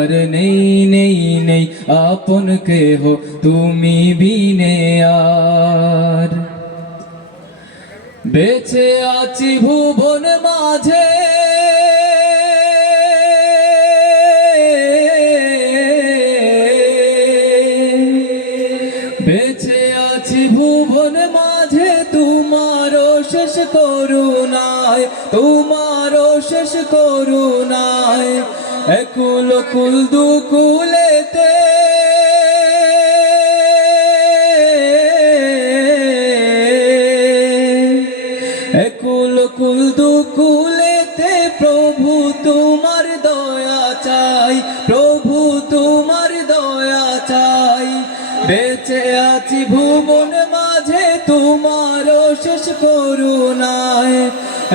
আর নেই নেই নেই আপন কেহ তুমি বিনে আর। বেঁচে আছি ভুবন মাঝে বেঁচে আছি ভুবন মাঝে তোমারও শেষ করুণায় তোমারও শেষ করুণায় একুল কুল দুকুলেতে একুল কুল দুকুলেতে প্রভু তোমার দয়া চাই প্রভু তোমার দয়া চাই। বেঁচে আছি ভুবন মাঝে তোমারও শেষ করুণায়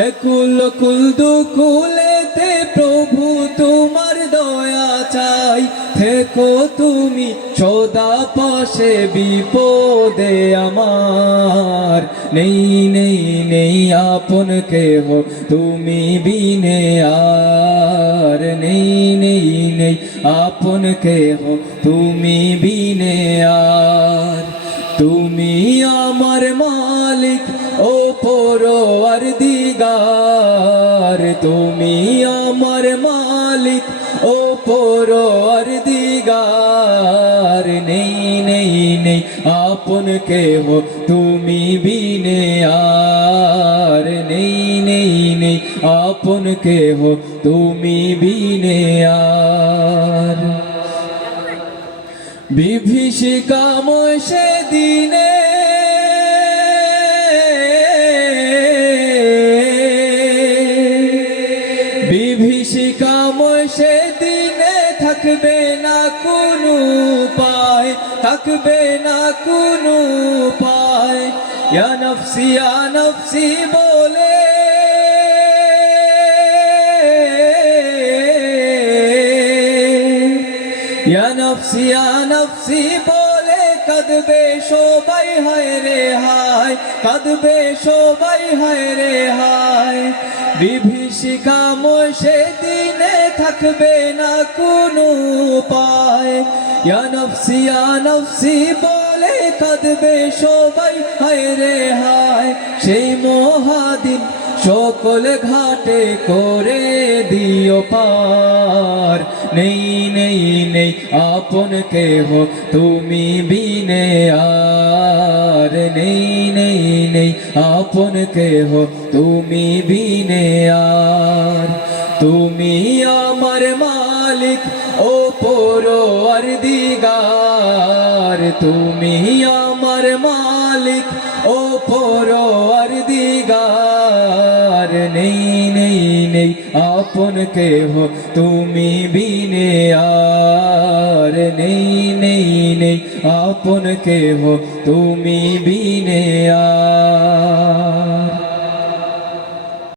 একুল কুল দুকুলেতে প্রভু তোমার দয়া চাই। থেকো তুমি সদা পাশে বিপদে আমার নেই নেই নেই আপন কেহ তুমি বিনে আর নেই নেই নেই আপন কেহ তুমি বিনে আর। তুমি আমার মালিক ও পরওয়ারদিগার তুমি আমার মালিক ও পরওয়ারদিগার নেই নেই নেই আপন কেহ তুমি বিনে আর নেই নেই নেই আপন কেহ তুমি বিনে আর। বিভীষিকাময় সেদিনে বিভীষিকাময় সেদিনে থাকবে না কোনো উপায় থাকবে না কোনো উপায় ইয়া নফসি বলে ইয়া নফসি বলে কাঁদবে সবাই হায় রে হায় কাঁদবে সবাই হায় রে হায়। বিভীষিকাময় সেদিনে থাকবে না কোনো উপায় ইয়া নফসি বলে কাঁদবে সবাই হায় রে হায়। সেই মহাদিন সকল ঘাটে করে দিও পার নেই নেই নেই আপন কেহ তুমি বিনে আর নেই নেই নেই আপন কেহ তুমি বিনে আর। তুমি আমার মালিক ও পরওয়ারদিগার তুমি আমার মালিক ও পরওয়ারদিগার নেই নেই নেই আপন কেহ তুমি বিনে আর নেই নেই নেই আপন কেহ তুমি বিনে আর।